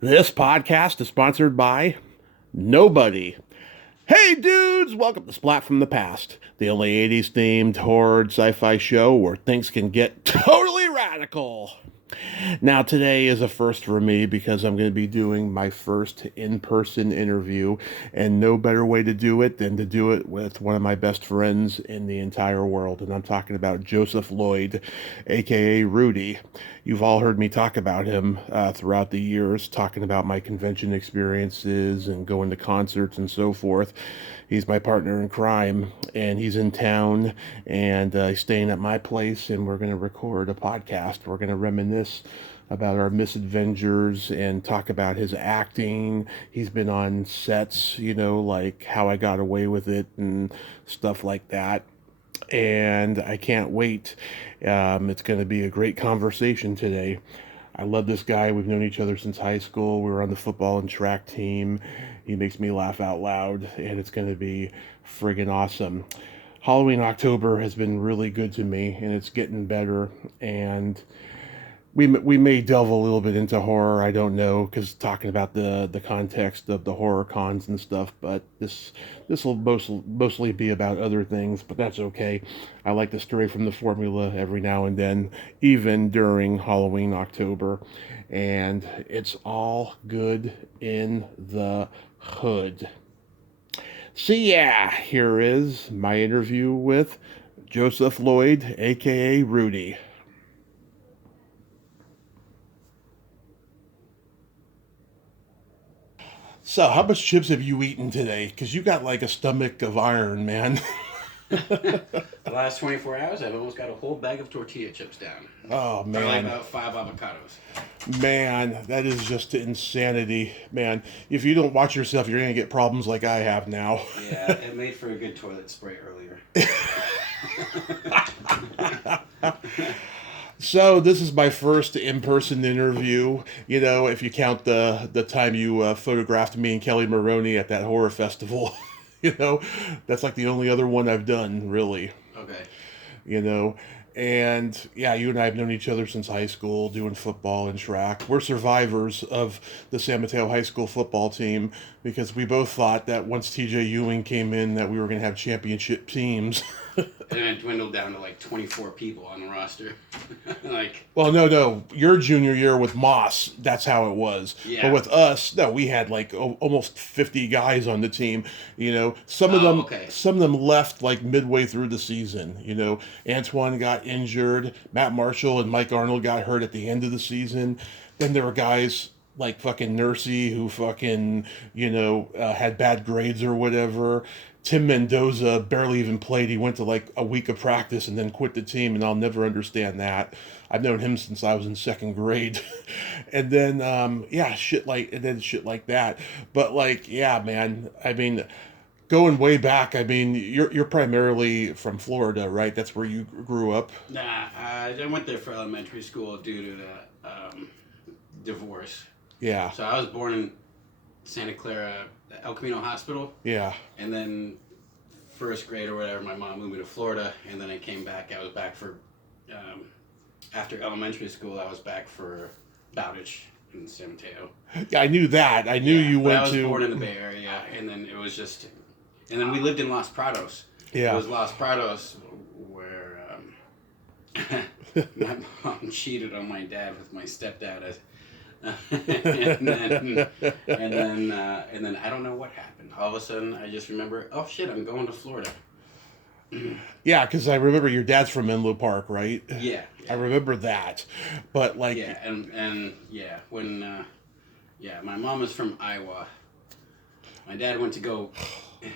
This podcast is sponsored by nobody. Hey dudes, welcome to Splat from the Past, the only 80s themed horror sci-fi show where things can get totally radical. Now, today is a first for me because I'm going to be doing my first in person interview, and no better way to do it than to do it with one of my best friends in the entire world. And I'm talking about Joseph Lloyd, aka Rudy. You've all heard me talk about him throughout the years, talking about my convention experiences and going to concerts and so forth. He's my partner in crime, and he's in town, and he's staying at my place, and we're going to record a podcast. We're going to reminisce about our misadventures and talk about his acting. He's been on sets, like How I Got Away with It and stuff like that. And I can't wait. It's going to be a great conversation today. I love this guy. We've known each other since high school. We were on the football and track team. He makes me laugh out loud, and it's going to be friggin' awesome. Halloween October has been really good to me, and it's getting better. And we may delve a little bit into horror. I don't know, because talking about the context of the horror cons and stuff. But this will mostly be about other things. But that's okay. I like to stray from the formula every now and then, even during Halloween October, and it's all good in the hood. So yeah, here is my interview with Joseph Lloyd, aka Rudy. So, how much chips have you eaten today? Because you got like a stomach of iron, man. The last 24 hours, I've almost got a whole bag of tortilla chips down. Oh, Probably man. about 5 avocados. Man, that is just insanity, man. If you don't watch yourself, you're going to get problems like I have now. Yeah, it made for a good toilet spray earlier. So, this is my first in person interview. If you count the time you photographed me and Kelly Maroney at that horror festival, you know, that's like the only other one I've done, really. Okay. you know. And yeah, you and I have known each other since high school, doing football and track. We're survivors of the San Mateo High School football team because we both thought that once TJ Ewing came in, that we were going to have championship teams. And then it dwindled down to like 24 people on the roster. Like, Well, no. Your junior year with Moss, that's how it was. yeah. But with us, no, we had like almost 50 guys on the team. Some of Oh, them, okay. some of them left like midway through the season. Antoine got injured, Matt Marshall and Mike Arnold got hurt at the end of the season. Then there were guys like fucking Nursey who fucking had bad grades or whatever. Tim Mendoza barely even played. He went to like a week of practice and then quit the team, and I'll never understand that. I've known him since I was in second grade, and then shit like that. But like, yeah, man. I mean, going way back. I mean, you're primarily from Florida, right? That's where you grew up. Nah, I went there for elementary school due to the divorce. Yeah, So I was born in Santa Clara, El Camino Hospital. yeah. And then first grade or whatever, my mom moved me to Florida, and then I came back. I was back for after elementary school. I was back for Bowditch in San Mateo. Yeah, I knew that. I knew you But went I was to. born in the Bay Area, and then it was just, and then we lived in Los Prados. It Yeah. was Los Prados where my mom cheated on my dad with my stepdad. And then I don't know what happened. All of a sudden, I just remember, oh shit, I'm going to Florida. Yeah, because I remember your dad's from Menlo Park, right? Yeah. I remember that, but like, Yeah, and when my mom is from Iowa. My dad went to go.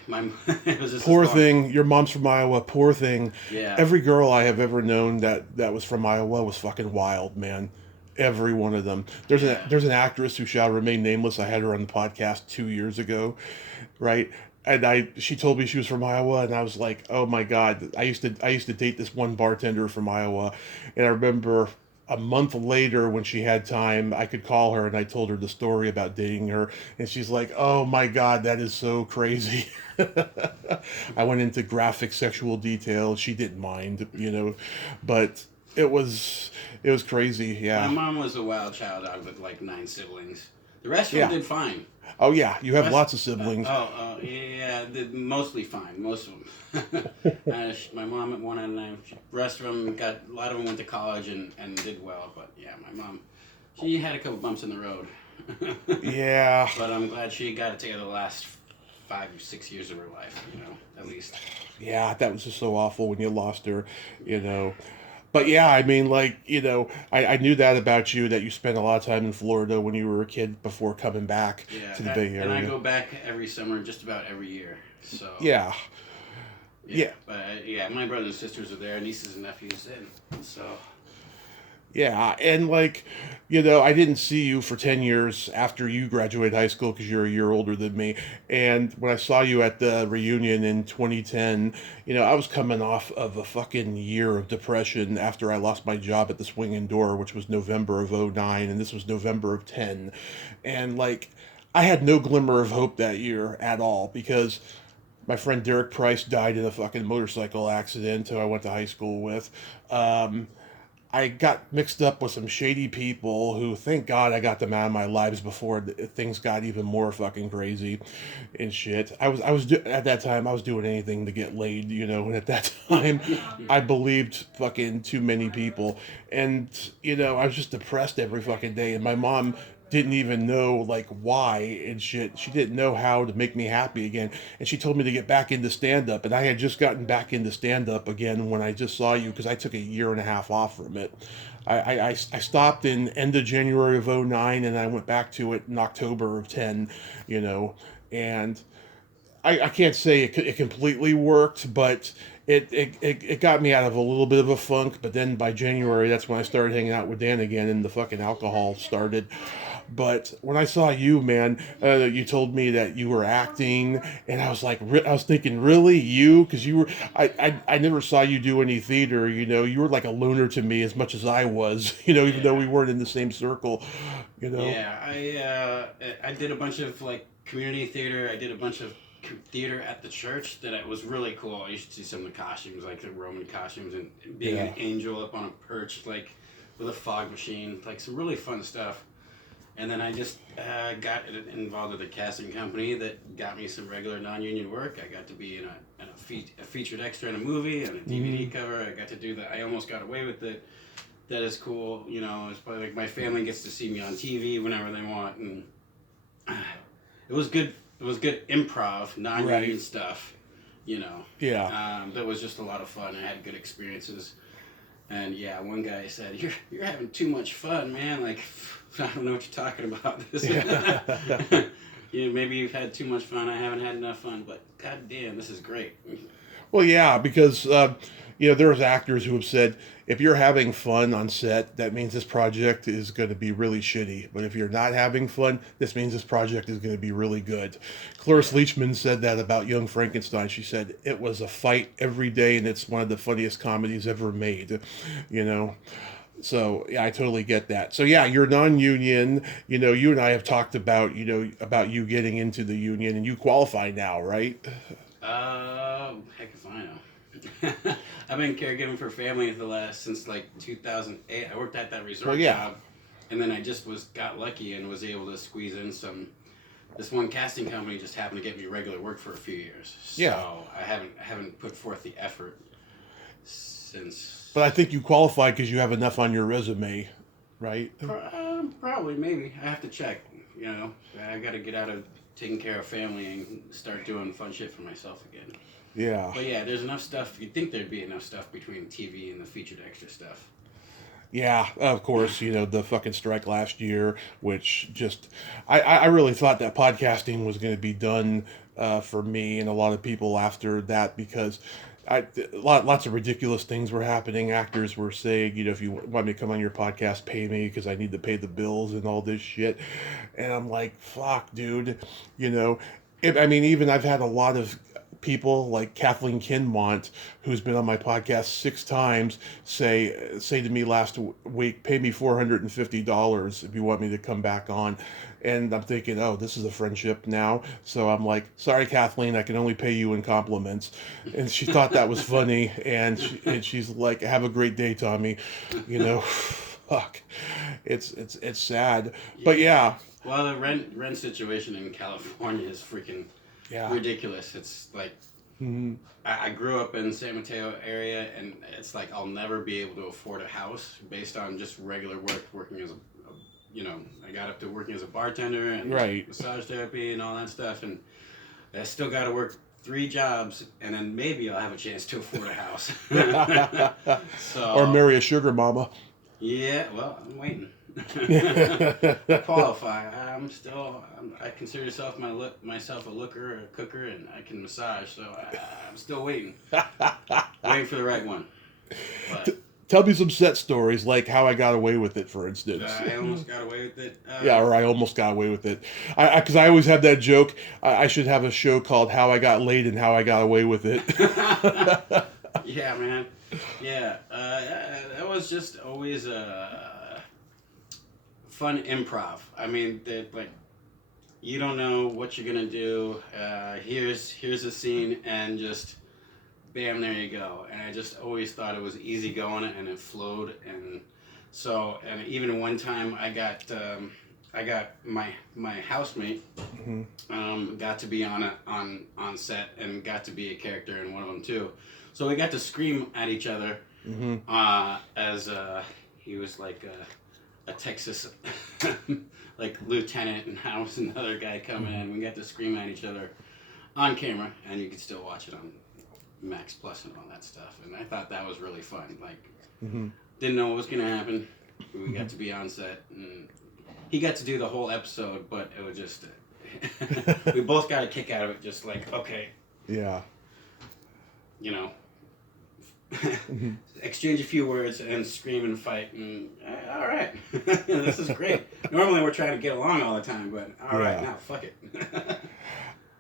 My it was just poor thing. Your mom's from Iowa. Poor thing. Yeah. Every girl I have ever known that was from Iowa was fucking wild, man. Every one of them. There's an actress who shall remain nameless. I had her on the podcast 2 years ago, right? And she told me she was from Iowa, and I was like, oh my god. I used to date this one bartender from Iowa, and I remember a month later when she had time, I could call her and I told her the story about dating her, and she's like, oh my god, that is so crazy. I went into graphic sexual detail. She didn't mind, but it was crazy. My Yeah. mom was a wild child out with like 9 siblings. The rest of Yeah. them did fine. Oh yeah, you have Rest, lots of siblings. yeah, did mostly fine. Most of them. My mom won, and the rest of them got. A lot of them went to college and did well. But yeah, my mom, she had a couple bumps in the road. Yeah. But I'm glad she got it together the last 5 or 6 years of her life. At least. Yeah, that was just so awful when you lost her, you know. But yeah, I mean, like, I knew that about you, that you spent a lot of time in Florida when you were a kid before coming back Yeah, to the Bay and I Area. go back every summer, just about every year. So. Yeah. Yeah, Yeah. but yeah, my brothers and sisters are there, nieces and nephews, and so. Yeah, and like, I didn't see you for 10 years after you graduated high school because you're a year older than me. And when I saw you at the reunion in 2010, I was coming off of a fucking year of depression after I lost my job at the Swing and Door, which was November of '09, and this was November of 10. And like, I had no glimmer of hope that year at all because my friend Derek Price died in a fucking motorcycle accident who I went to high school with. Um, I got mixed up with some shady people who, thank God, I got them out of my lives before things got even more fucking crazy and shit. At that time I was doing anything to get laid, and at that time I believed fucking too many people, and I was just depressed every fucking day, and my mom didn't even know like why and shit. She didn't know how to make me happy again. And she told me to get back into stand up. And I had just gotten back into stand up again when I just saw you because I took a year and a half off from it. I stopped in end of January of '09 and I went back to it in October of 10, and I can't say it completely worked, but it got me out of a little bit of a funk. But then by January, that's when I started hanging out with Dan again, and the fucking alcohol started. But when I saw you, man, you told me that you were acting, and I was like, I was thinking, really, you? Because you were, I never saw you do any theater. You were like a loner to me as much as I was. Even though we Yeah. weren't in the same circle. Yeah, I did a bunch of like community theater. I did a bunch of theater at the church that it was really cool. You should see some of the costumes, like the Roman costumes, and being Yeah. an angel up on a perch, like with a fog machine, like some really fun stuff. And then I just got involved with a casting company that got me some regular non-union work. I got to be in a featured extra in a movie and a DVD cover. I got to do that. I almost got away with it. That is cool. It's probably like my family gets to see me on TV whenever they want, and it was good. It was good improv, non-union Right. stuff. Yeah. That was just a lot of fun. I had good experiences. And yeah, one guy said, "You're having too much fun, man. Like, I don't know what you're talking about." This, Yeah. maybe you've had too much fun. I haven't had enough fun, but goddamn, this is great. Well, yeah, because there's actors who have said if you're having fun on set, that means this project is going to be really shitty. But if you're not having fun, this means this project is going to be really good. Cloris Yeah. Leachman said that about Young Frankenstein. She said it was a fight every day, and it's one of the funniest comedies ever made. You know. So yeah, I totally get that. So yeah, you're non-union. You and I have talked about about you getting into the union, and you qualify now, right? Heck if I know. I've been caregiving for family since like 2008. I worked at that Well, resort yeah. job, and then I just got lucky and was able to squeeze in some. This one casting company just happened to get me regular work for a few years, so Yeah. I haven't put forth the effort since. But I think you qualify because you have enough on your resume, right? Probably, maybe. I have to check. I got to get out of taking care of family and start doing fun shit for myself again. Yeah. But yeah, there's enough stuff. You'd think there'd be enough stuff between TV and the featured extra stuff. Yeah, of course, the fucking strike last year, which just, I really thought that podcasting was going to be done for me and a lot of people after that because lots of ridiculous things were happening. Actors were saying, if you want me to come on your podcast, pay me because I need to pay the bills and all this shit. And I'm like, fuck, dude, you know. I mean, even I've had a lot of people like Kathleen Kinmont, who's been on my podcast 6 times, say to me last week, pay me $450 if you want me to come back on. And I'm thinking, oh, this is a friendship now. So I'm like, sorry, Kathleen, I can only pay you in compliments. And she thought that was funny. And she's like, have a great day, Tommy. Fuck. It's sad. But yeah. Well, the rent situation in California is freaking ridiculous. It's like Mm-hmm. I grew up in San Mateo area, and it's like I'll never be able to afford a house based on just regular working as I got up to working as a bartender and Right. massage therapy and all that stuff, and I still got to work 3 jobs, and then maybe I'll have a chance to afford a house. Or So marry a sugar mama. yeah, well, I'm waiting. Qualify. I consider myself a looker, a cooker, and I can massage. So I'm still waiting, waiting for the right one. But Tell me some set stories, like how I got away with it, for instance. I almost got away with it. Yeah, or I almost got away with it. Because I always have that joke. I should have a show called "How I Got Laid and How I Got Away with It." Yeah, man. Yeah, that was just always fun improv. I mean, like you don't know what you're gonna do. Here's a scene, and just bam, there you go. And I just always thought it was easy going, and it flowed. And so, and even one time I got my housemate got to be on set and got to be a character in one of them too. So we got to scream at each other as he was like a Texas like lieutenant, and I was another guy coming in. We got to scream at each other on camera, and you could still watch it on Max Plus and all that stuff. And I thought that was really fun. Like, didn't know what was gonna happen. We got to be on set, and he got to do the whole episode, but it was just we both got a kick out of it. Just like, okay, Yeah. Exchange a few words and scream and fight, and all right, this is great. Normally we're trying to get along all the time, but all right, now fuck it.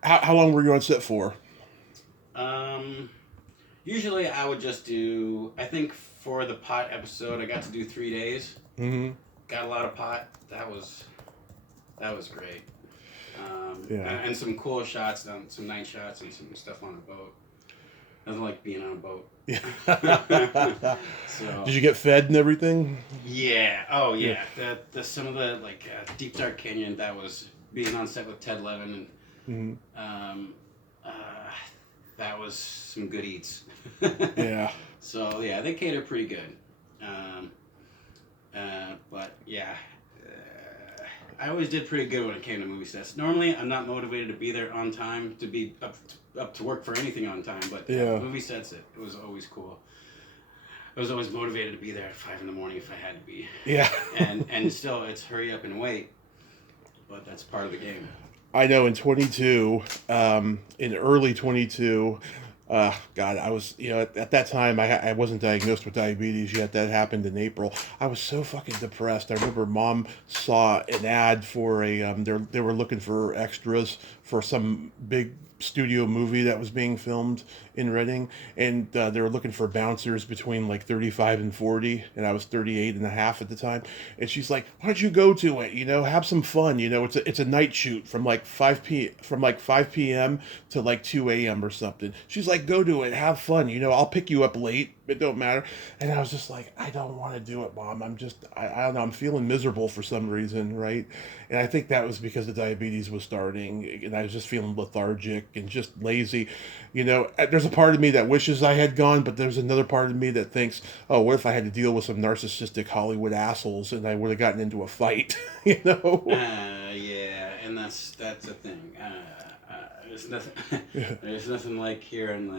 How long were you on set for? Usually I would just do. I think for the pot episode, I got to do 3 days. Got a lot of pot. That was great. And some cool shots, some night shots, and some stuff on a boat. Nothing like being on a boat. Yeah. So, did you get fed and everything? Yeah. Oh yeah. Some of the Deep Dark Canyon, that was being on set with Ted Levin, and that was some good eats. Yeah. So yeah, they cater pretty good. But yeah, I always did pretty good when it came to movie sets. Normally, I'm not motivated to be there on time, to be up to work for anything on time. But movie sets, it was always cool. I was always motivated to be there at 5 a.m. if I had to be. Yeah. and still, it's hurry up and wait. But that's part of the game. I know in 22, in early 22, God, I was, at that time, I wasn't diagnosed with diabetes yet. That happened in April. I was so fucking depressed. I remember Mom saw an ad for they were looking for extras for some big studio movie that was being filmed in Reading, and they were looking for bouncers between like 35 and 40, and I was 38 and a half at the time. And she's like, "Why don't you go to it? Have some fun. It's a night shoot from like 5 p.m. to like 2 a.m. or something." She's like, "Go to it, have fun. I'll pick you up late. It don't matter." And I was just like, "I don't want to do it, Mom. I don't know. I'm feeling miserable for some reason, right?" And I think that was because the diabetes was starting, and I was just feeling lethargic and just lazy. There's a part of me that wishes I had gone, but there's another part of me that thinks, "Oh, what if I had to deal with some narcissistic Hollywood assholes and I would have gotten into a fight?" Yeah, and that's the thing. There's nothing. There's nothing like hearing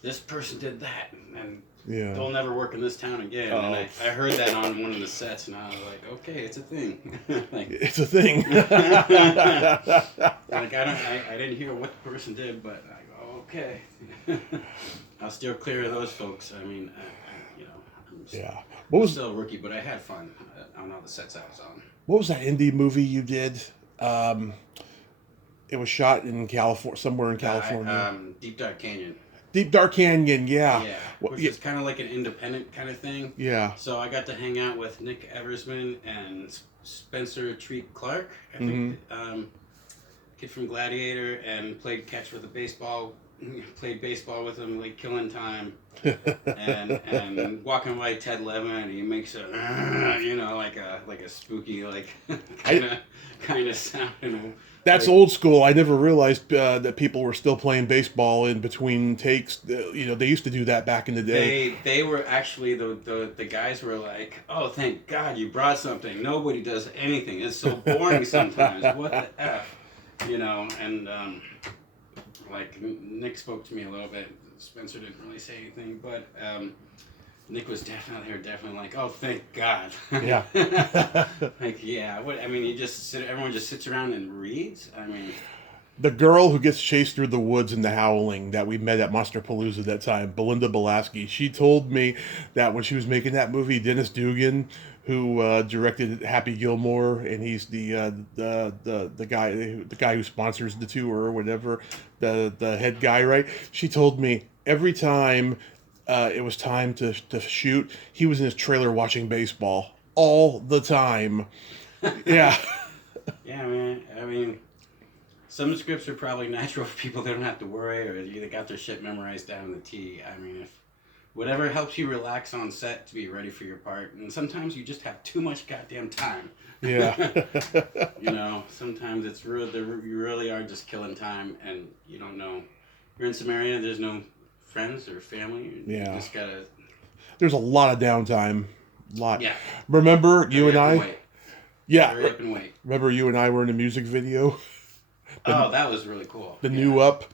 this person did that, and they'll never work in this town again. Oh. And I heard that on one of the sets, and I was like, okay, it's a thing. It's a thing. I didn't hear what the person did, but I go, okay. I'll steer clear of those folks. I mean, I'm still a rookie, but I had fun on all the sets I was on. What was that indie movie you did? It was shot in California, somewhere in California. Deep Dark Canyon. Deep Dark Canyon, yeah. Yeah, which is kind of like an independent kind of thing. Yeah. So I got to hang out with Nick Eversman and Spencer Treat Clark, I think, kid from Gladiator, and played catch with a baseball played baseball with him, like killing time, and walking by Ted Levin, and he makes a like a spooky like kind I of kind of sound. That's Like old school. I never realized that people were still playing baseball in between takes. They used to do that back in the day. they were actually the guys were like, oh, thank God you brought something. Nobody does anything. It's so boring sometimes. What the f, and like Nick spoke to me a little bit. Spencer didn't really say anything, but Nick was definitely like, oh, thank God. Yeah. Like, yeah. What I mean, everyone just sits around and reads. I mean, The girl who gets chased through the woods in The Howling that we met at Monster Palooza that time, Belinda Belaski, she told me that when she was making that movie, Dennis Dugan, who directed Happy Gilmore, and he's the guy who sponsors the tour or whatever, the head guy, right? She told me every time it was time to shoot, he was in his trailer watching baseball all the time. Yeah. yeah, man. I mean, some scripts are probably natural for people that don't have to worry, or they got their shit memorized down to the T. I mean, if whatever helps you relax on set to be ready for your part, and sometimes you just have too much goddamn time. Yeah. Sometimes it's real. You really are just killing time, and you don't know. You're in some area. There's no friends or family. Yeah. You just gotta. There's a lot of downtime. Lot. Yeah. Remember you Hurry and up I? wait. Yeah. Hurry up and wait. Remember you and I were in a music video? Oh, that was really cool. The new Up.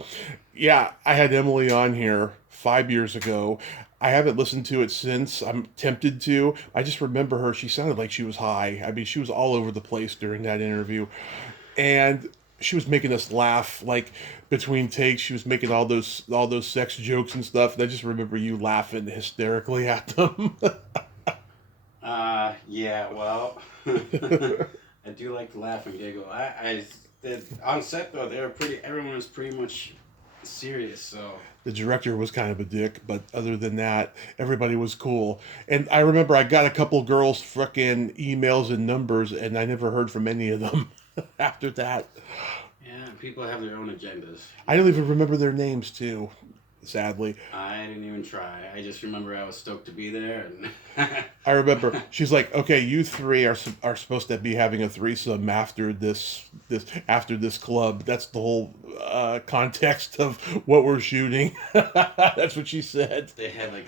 Yeah, I had Emily on here 5 years ago. I haven't listened to it since. I'm tempted to. I just remember her. She sounded like she was high. I mean, she was all over the place during that interview. And she was making us laugh, like between takes. She was making all those sex jokes and stuff. And I just remember you laughing hysterically at them. Yeah. Well, I do like to laugh and giggle. On set though, everyone was pretty much serious. So The director was kind of a dick, but other than that, everybody was cool. And I remember I got a couple girls' frickin' emails and numbers, and I never heard from any of them after that. yeah, people have their own agendas. I don't even remember their names, too, sadly. I didn't even try. I just remember I was stoked to be there, and I remember she's like, "Okay, you three are supposed to be having a threesome after this club. That's the whole context of what we're shooting." That's what she said. they had like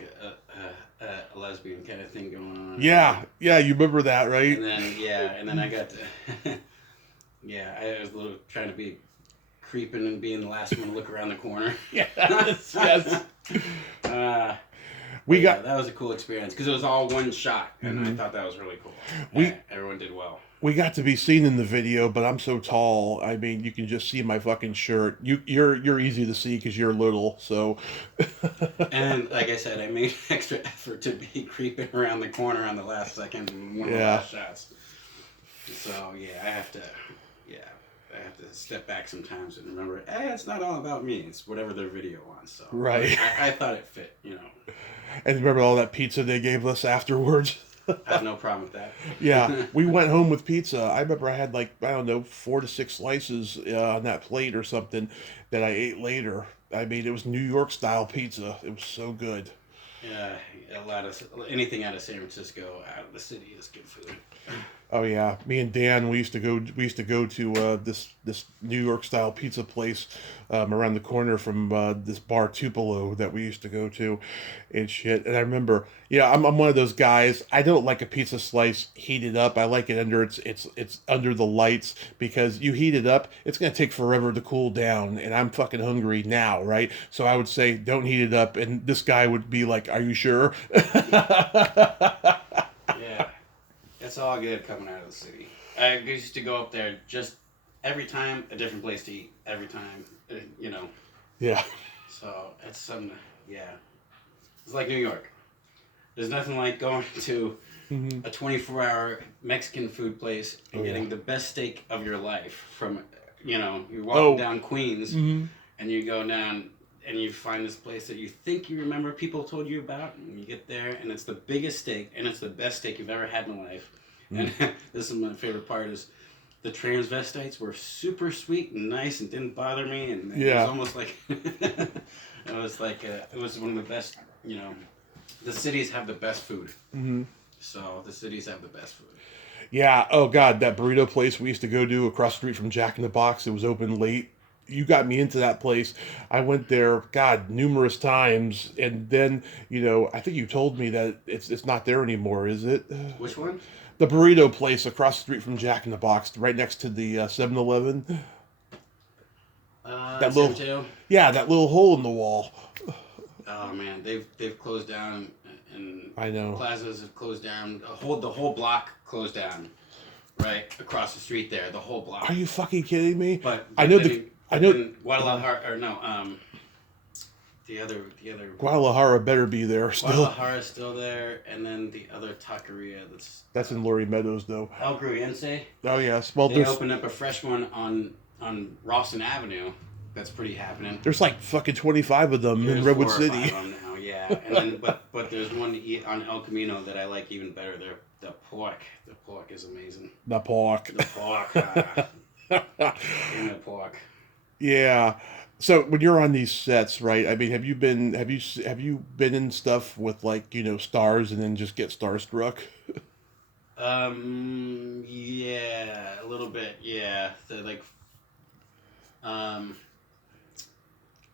a lesbian kind of thing going on. Yeah, yeah, you remember that, right? And then I got to, yeah, I was a little trying to be creeping and being the last one to look around the corner. Yes, yes. That was a cool experience because it was all one shot, and I thought that was really cool. Everyone did well. We got to be seen in the video, but I'm so tall. I mean, you can just see my fucking shirt. You're easy to see because you're little. So. And like I said, I made extra effort to be creeping around the corner on the last second in one of the last shots. So I have to step back sometimes and remember, it's not all about me. It's whatever their video on. So right. I thought it fit, And remember all that pizza they gave us afterwards? I have no problem with that. Yeah, we went home with pizza. I remember I had 4 to 6 slices on that plate or something that I ate later. I mean, it was New York style pizza. It was so good. Yeah, anything out of San Francisco, out of the city, is good food. Oh yeah, me and Dan, we used to go to this New York style pizza place around the corner from this bar Tupelo that we used to go to, and shit. And I remember, I'm one of those guys. I don't like a pizza slice heated up. I like it under it's under the lights, because you heat it up, it's gonna take forever to cool down, and I'm fucking hungry now, right? So I would say, don't heat it up, and this guy would be like, "Are you sure?" Yeah. It's all good coming out of the city. I used to go up there just every time, a different place to eat. Every time, Yeah. So it's something, It's like New York. There's nothing like going to a 24-hour Mexican food place and getting the best steak of your life from, you're walking down Queens and you go down and you find this place that you think you remember people told you about, and you get there and it's the biggest steak and it's the best steak you've ever had in life. And this is my favorite part is the transvestites were super sweet and nice and didn't bother me, and it Yeah. was almost like it was one of the best. You know, the cities have the best food, so the cities have the best food. Yeah. Oh God, that burrito place we used to go to across the street from Jack in the Box. It was open late. You got me into that place. I went there, God, numerous times, and then I think you told me that it's not there anymore, is it? Which one? The burrito place across the street from Jack in the Box, right next to the 7-Eleven. That San little, Mateo. yeah, that little hole in the wall. Oh man, they've closed down, and I know. plazas have closed down. The whole block closed down, right across the street there. The whole block. Are you fucking kidding me? But I know then, I know. then Guadalajara or no the other Guadalajara better be there still. Guadalajara is still there, and then the other taqueria That's in Lori Meadows though. El Gruyense. Oh yes. Well, They opened up a fresh one on Rawson Avenue. That's pretty happening. there's like fucking 25 of them in Redwood 4 or 5 City. of them now, yeah. And then but there's one to eat on El Camino that I like even better. The pork. The pork is amazing. The pork. The pork. Give me the pork. Yeah. So when you're on these sets, right? I mean, have you been in stuff with like stars and then just get starstruck? Yeah, a little bit. Yeah,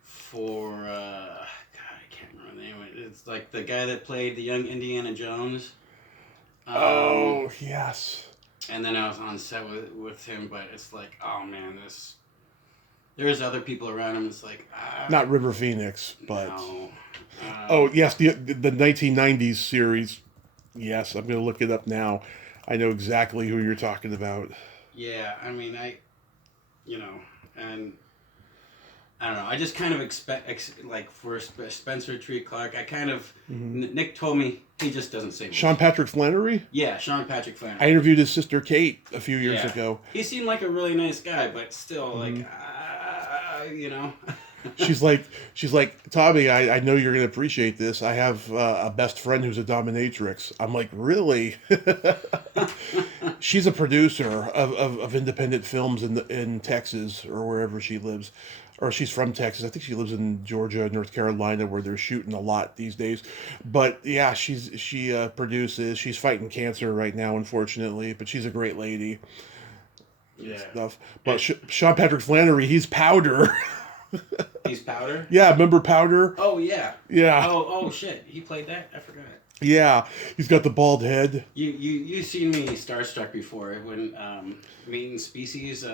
for God, I can't remember the name of it. It's like the guy that played the young Indiana Jones. Oh yes. And then I was on set with him, but it's like, oh man, there's other people around him. It's like Not River Phoenix, but no. oh yes, the 1990s series. Yes, I'm gonna look it up now. I know exactly who you're talking about. Yeah, I mean, and I don't know. I just kind of like for Spencer Treat Clark. I kind of Nick told me he just doesn't say much. Sean Patrick Flannery. Yeah, Sean Patrick Flannery. I interviewed his sister Kate a few years ago. He seemed like a really nice guy, but still, like, She's like, Tommy, I know you're gonna appreciate this. I have a best friend who's a dominatrix. I'm like, really? She's a producer of independent films in Texas or wherever she lives, or she's from Texas. I think she lives in Georgia, North Carolina, where they're shooting a lot these days. But yeah, she produces. She's fighting cancer right now, unfortunately, but she's a great lady. Yeah. Stuff. But Sean Patrick Flannery, he's Powder. He's Powder? Yeah, remember Powder? Oh, yeah. Yeah. Oh, shit. He played that? I forgot. Yeah, he's got the bald head. You seen me starstruck before when meeting Species.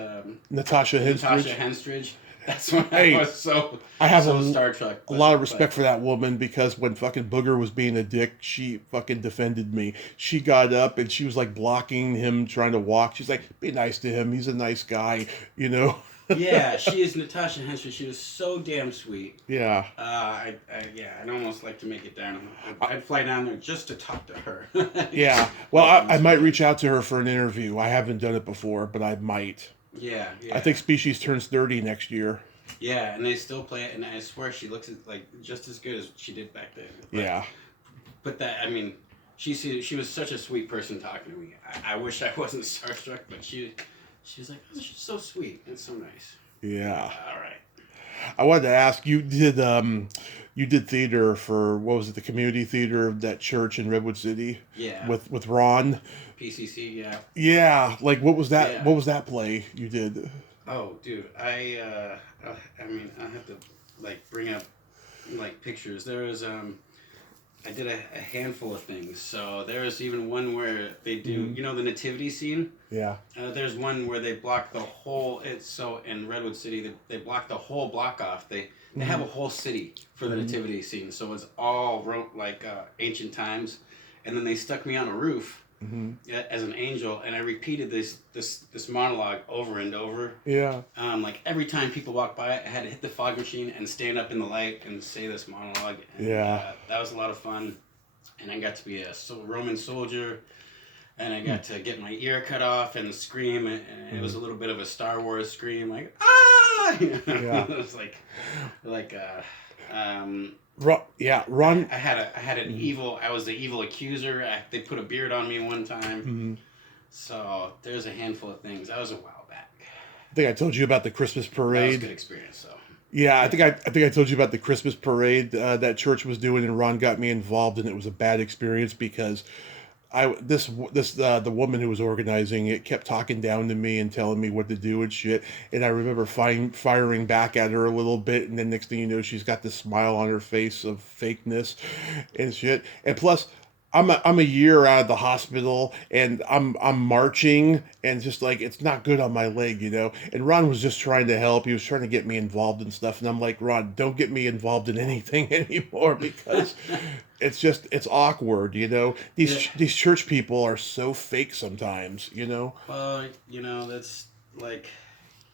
Natasha Henstridge. That's when Hey, I was so starstruck. A lot of respect for that woman, because when fucking Booger was being a dick, she fucking defended me. She got up and she was like blocking him trying to walk. She's like, be nice to him. He's a nice guy, Yeah, she is Natasha Henstridge. She was so damn sweet. Yeah. I'd almost like to make it down. I'd fly down there just to talk to her. Yeah. Well, I might reach out to her for an interview. I haven't done it before, but I might. Yeah. I think Species turns 30 next year. Yeah, and they still play it, and I swear she looks like just as good as she did back then. Yeah. But she was such a sweet person talking to me. I wish I wasn't starstruck, but she was like, oh, she's so sweet and so nice. Yeah. All right. I wanted to ask, you did theater for, what was it, the community theater of that church in Redwood City? Yeah. With Ron? PCC, yeah. Yeah, like what was that? Yeah. What was that play you did? Oh, dude, I have to like bring up like pictures. There was I did a handful of things. So there was even one where they do, the nativity scene. Yeah. There's one where they block the whole. In Redwood City, they block the whole block off. They have a whole city for the nativity scene. So it's all like ancient times, and then they stuck me on a roof. As an angel, and I repeated this monologue over and over. Yeah. Like every time people walk by, I had to hit the fog machine and stand up in the light and say this monologue. And, Yeah. That was a lot of fun, and I got to be a Roman soldier, and I got to get my ear cut off and scream, and it was a little bit of a Star Wars scream, like ah. Yeah. It was like. Ron. I had an evil. I was the evil accuser. They put a beard on me one time. So there's a handful of things. That was a while back. I think I told you about the Christmas That was a parade. good experience. So Yeah, yeah. I think I told you about the Christmas parade that church was doing, and Ron got me involved, and it was a bad experience because the woman who was organizing it kept talking down to me and telling me what to do and shit, and I remember firing back at her a little bit, and then next thing you know, she's got this smile on her face of fakeness and shit, and plus. I'm a year out of the hospital and I'm marching and just like it's not good on my leg, you know. And Ron was just trying to help. He was trying to get me involved in stuff, and I'm like, Ron, don't get me involved in anything anymore because it's awkward, you know. Yeah. These church people are so fake sometimes, you know. Well, that's like,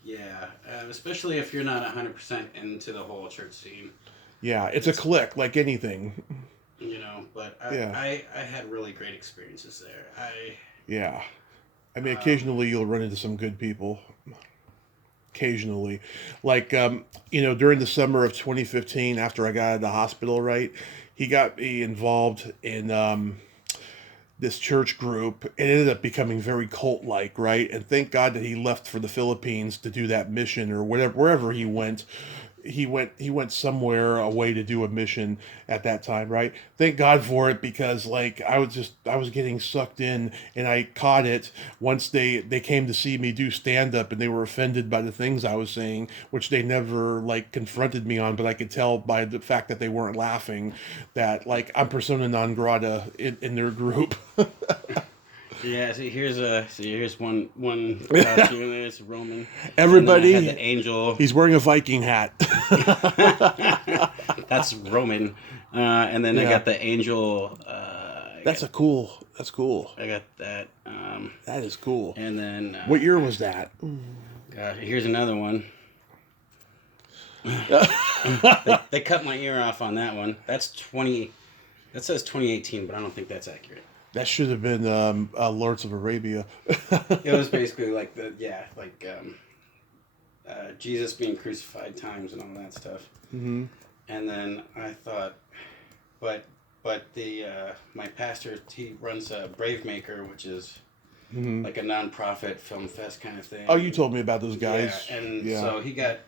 yeah, especially if you're not 100% into the whole church scene. Yeah, it's a It's, clique like anything. but Yeah, I had really great experiences there. yeah. I mean, Um, occasionally you'll run into some good people. Occasionally, like during the summer of 2015, after I got out of the hospital, right, he got me involved in this church group. It ended up becoming very cult like, right? And thank God that he left for the Philippines to do that mission or whatever, wherever he went. He went somewhere away to do a mission at that time, right? Thank God for it because like I was getting sucked in and I caught it once they came to see me do stand up and they were offended by the things I was saying, which they never like confronted me on, but I could tell by the fact that they weren't laughing that like I'm persona non grata in their group. yeah, here's one costume. There's Roman, and then I had the Everybody, angel. he's wearing a Viking hat. That's Roman, and then I Yeah, got the angel. that's cool. I got that, That is cool. and then What year was that? God, here's another one. They cut my ear off on that one. That's 20. That says 2018, but I don't think that's accurate. That should have been Lawrence of Arabia. It was basically like Jesus being crucified times and all that stuff. Hmm. And then I thought, but the my pastor, he runs a Brave Maker, which is Hmm. like a non-profit film fest kind of thing. Oh, you told me about those guys. Yeah, and Yeah. so he got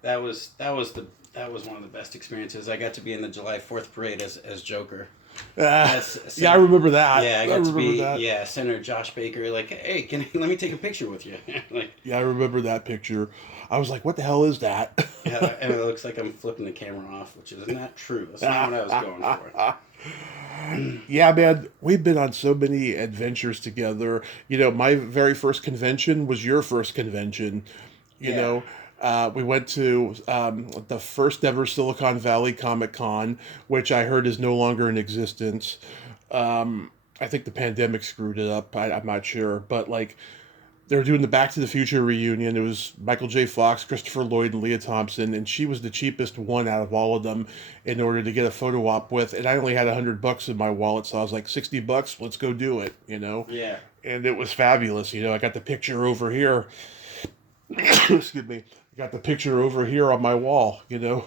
that was one of the best experiences. I got to be in the July 4th parade as Joker. Yeah, I remember that. Yeah, I I got to remember be that. Senator Josh Baker. Like, hey, let me take a picture with you? Like, Yeah, I remember that picture. I was like, what the hell is that? yeah, and it looks like I'm flipping the camera off, which is not true. That's not what I was going for. Yeah, man, we've been on so many adventures together. You know, my very first convention was your first convention. You Yeah. know, we went to the first ever Silicon Valley Comic Con, which I heard is no longer in existence. I think the pandemic screwed it up. I'm not sure, but like they were doing the Back to the Future reunion. It was Michael J. Fox, Christopher Lloyd, and Leah Thompson, and she was the cheapest one out of all of them in order to get a photo op with. And I only had $100 in my wallet, so I was like, $60, let's go do it, you know. Yeah. And it was fabulous, you know. I got the picture over here. Excuse me. I got the picture over here on my wall, you know.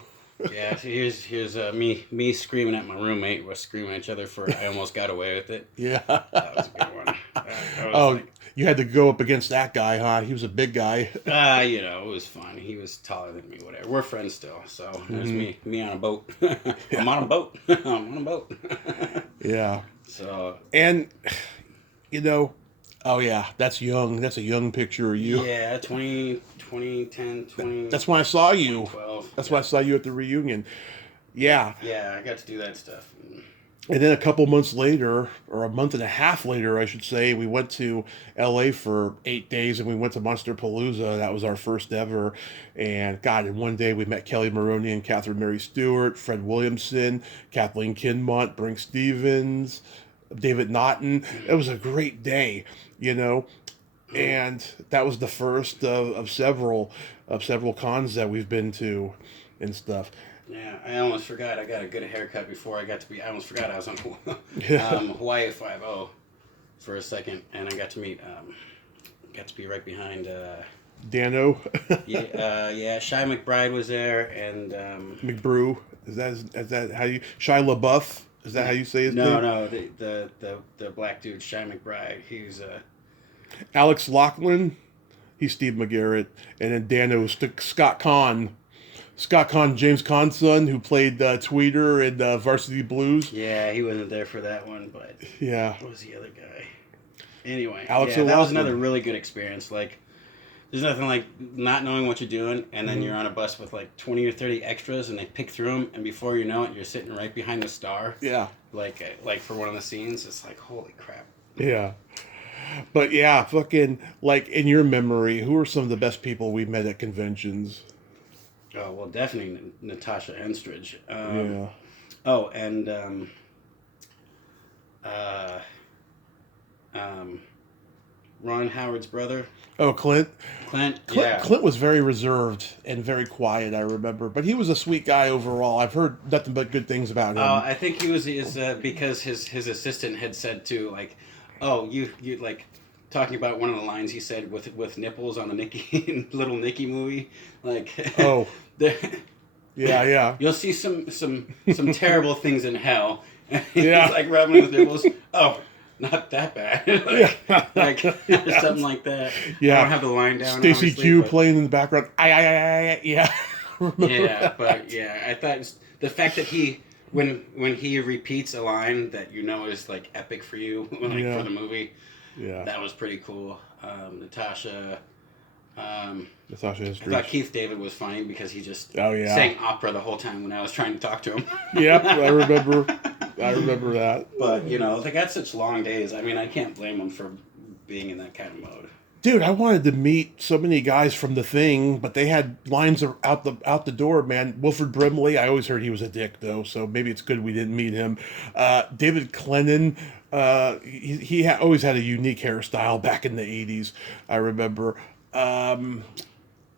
Yeah, so here's me screaming at my roommate. We're screaming at each other for I almost got away with it. Yeah. That was a good one. I was Oh, like, you had to go up against that guy, huh? He was a big guy. it was fun. He was taller than me, whatever. We're friends still, so there's me on a boat. I'm on a boat. I'm on a boat. Yeah. So And, you know, oh yeah, that's young. That's a young picture of you. yeah, 2010, 20. That's when I saw you. 2012. That's when I saw you at the reunion. Yeah. Yeah, I got to do that stuff. And then a couple months later, or a month and a half later, I should say, we went to LA for 8 days and we went to Monster Palooza. That was our first ever. And God, in one day we met Kelly Maroney and Catherine Mary Stewart, Fred Williamson, Kathleen Kinmont, Brink Stevens, David Naughton. It was a great day, you know. And that was the first of several cons that we've been to and stuff. Yeah, I almost forgot. I got a good haircut before I got to be. I almost forgot I was on Yeah. Hawaii 5-0 for a second, and I got to meet. Got to be right behind. Dano. Yeah. Shy McBride was there, and McBrew. Is that how you Shia LaBeouf? Is that how you say his No, name? no, the black dude, Shy McBride. He's Alex Lachlan. He's Steve McGarrett. And then Dano was Scott Kahn. Scott Kahn, James Caan's son, who played Tweeter in Varsity Blues. yeah, he wasn't there for that one, but Yeah. what was the other guy? Anyway, Alex yeah, that was O'Loughlin. another really good experience. Like, there's nothing like not knowing what you're doing, and then you're on a bus with like 20 or 30 extras, and they pick through them, and before you know it, you're sitting right behind the star. Yeah. Like for one of the scenes, it's like, holy crap. Yeah. But yeah, fucking, like, in your memory, who are some of the best people we met at conventions? Oh, well, definitely Natasha Enstridge. Yeah. Oh, and uh, Ron Howard's brother, Oh, Clint. Clint. Yeah. Clint was very reserved and very quiet, I remember. But he was a sweet guy overall. I've heard nothing but good things about him. I think he was because his assistant had said too, like, oh, you like talking about one of the lines he said with nipples on the Nicky little Nicky movie, like, Oh. the, Yeah. you'll see some terrible things in hell. Yeah. He's like rubbing his nipples. Oh, not that bad. like something like that. Yeah. I don't have the line down. Stacy obviously, Q but- playing in the background. Yeah. Remember Yeah, that? but yeah, I thought the fact that he when he repeats a line that you know is like epic for you, like Yeah. for the movie, Yeah. that was pretty cool. Natasha. Natasha I History. thought Keith David was funny because he just Oh, yeah. sang opera the whole time when I was trying to talk to him. Yep, I remember that. But you know, they got such long days. I mean, I can't blame them for being in that kind of mode. Dude, I wanted to meet so many guys from the thing, but they had lines out the door, man. Wilford Brimley, I always heard he was a dick, though, so maybe it's good we didn't meet him. David Clennon, he always had a unique hairstyle back in the 80s, I remember.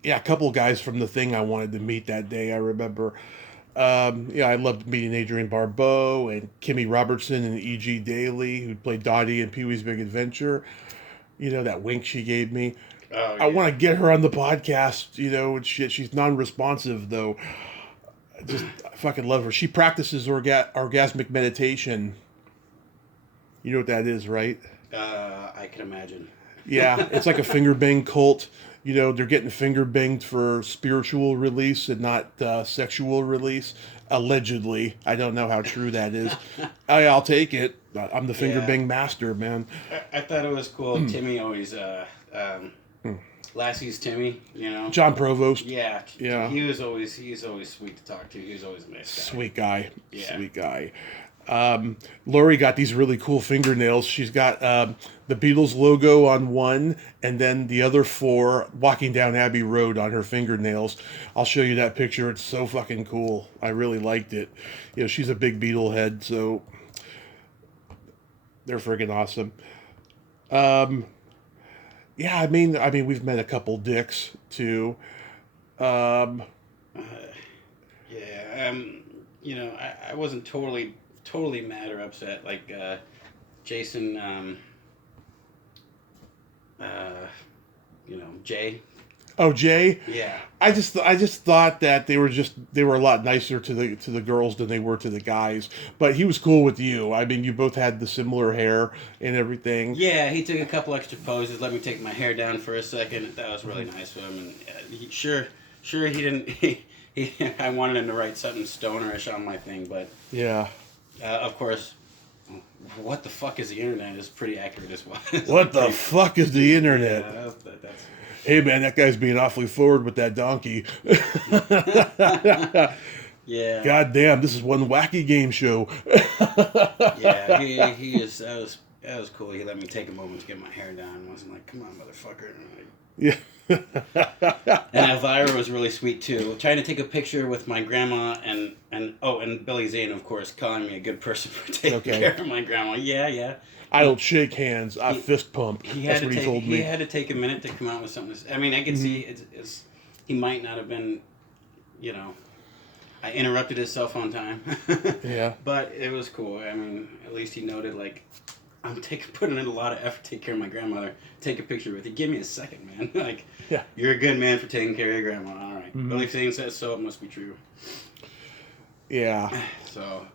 Yeah, a couple guys from the thing I wanted to meet that day, I remember. I loved meeting Adrienne Barbeau and Kimmy Robertson and E.G. Daly, who played Dottie in Pee-wee's Big Adventure. You know, that wink she gave me. Oh, I want to get her on the podcast, you know, and shit. She's non-responsive, though. I fucking love her. She practices orgasmic meditation. You know what that is, right? I can imagine. Yeah, it's like a finger bang cult. You know, they're getting finger banged for spiritual release and not sexual release. Allegedly. I don't know how true that is. I'll take it. I'm the finger bang master, man. I thought it was cool. Timmy always, Lassie's Timmy, you know. John Provost. Yeah. Yeah. He's always sweet to talk to. He was always a nice guy. Sweet guy. Yeah. Sweet guy. Lori got these really cool fingernails. She's got the Beatles logo on one, and then the other four walking down Abbey Road on her fingernails. I'll show you that picture. It's so fucking cool. I really liked it. You know, she's a big Beatle head, so they're friggin' awesome. Yeah, I mean, we've met a couple dicks too. Yeah. You know, I wasn't totally mad or upset. Like Jason, you know, Jay. Oh, Jay. Yeah. I just thought that they were a lot nicer to the girls than they were to the guys. But he was cool with you. I mean, you both had the similar hair and everything. Yeah, he took a couple extra poses. Let me take my hair down for a second. That was really nice of him. And sure, he didn't. I wanted him to write something stonerish on my thing, but Yeah. of course, what the fuck is the internet is pretty accurate as well. What the fuck is the internet? Yeah, that's Hey man, that guy's being awfully forward with that donkey. yeah. God damn, this is one wacky game show. Yeah, he is. That was cool. He let me take a moment to get my hair down. I wasn't like, come on, motherfucker. Yeah. And Elvira was really sweet too. Trying to take a picture with my grandma and Billy Zane, of course, calling me a good person for taking care of my grandma. Yeah. I don't shake hands. I fist pump. That's what he told me. He had to take a minute to come out with something. I mean, I can see it's he might not have been, you know, I interrupted his cell phone time. Yeah. But it was cool. I mean, at least he noted, like, I'm putting in a lot of effort to take care of my grandmother. Take a picture with you. Give me a second, man. Like, Yeah. You're a good man for taking care of your grandma. All right. Billy Zane says so. It must be true. Yeah. So.